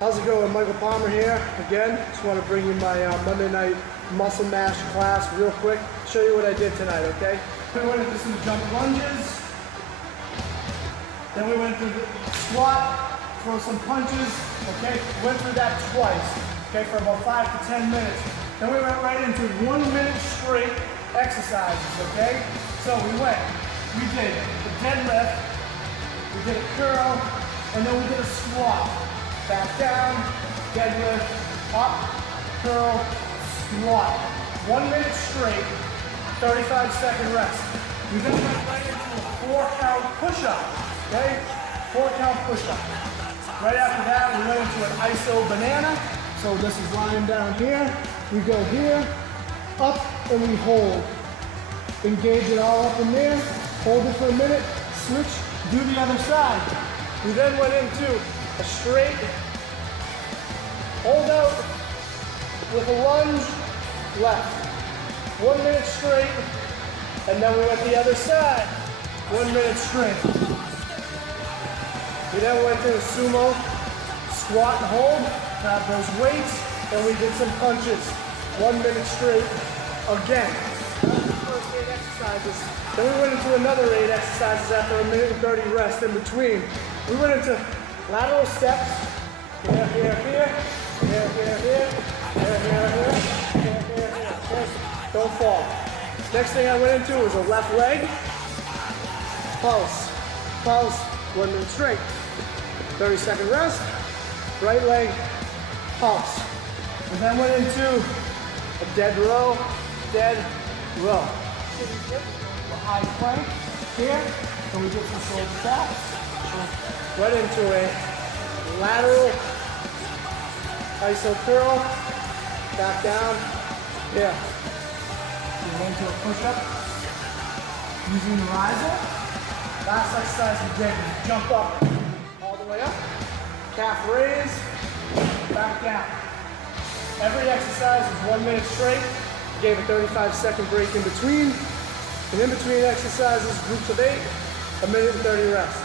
How's it going? Michael Palmer here. Again, just want to bring you my Monday night muscle mash class real quick. Show you what I did tonight, okay? We went into some jump lunges. Then we went through the squat, throw some punches, okay? Went through that twice, okay, for about 5 to 10 minutes. Then we went right into 1 minute straight exercises, okay? So we did the deadlift, we did a curl, and then we did a squat. Back down, deadlift, up, curl, squat. 1 minute straight, 35-second rest. We then went right into a 4-count push-up, okay? 4-count push-up. Right after that, we went into an iso banana. So this is lying down here. We go here, up, and we hold. Engage it all up in there, hold it for a minute, switch, do the other side. We then went into a straight hold out with a lunge left. 1 minute straight, and then we went the other side. 1 minute straight. We then went to a sumo squat and hold, grab those weights, and we did some punches. 1 minute straight again. That was the first 8 exercises. Then we went into another 8 exercises after a minute and 30 rest in between. We went into lateral steps. Here, here, here. Here, here, here. Here, here, here. Here, here, here. Don't fall. Next thing I went into was a left leg. Pulse. Pulse. 1 minute straight. 30-second rest. Right leg. Pulse. And then went into a dead row. Dead row. A high plank here. And we get some shoulder taps. Right into a lateral iso curl, back down, here. We went into a push-up using the riser. Last exercise we did was jump up all the way up, calf raise, back down. Every exercise is 1 minute straight. Gave a 35-second break in between. And in between exercises, groups of 8, a minute and 30 rest.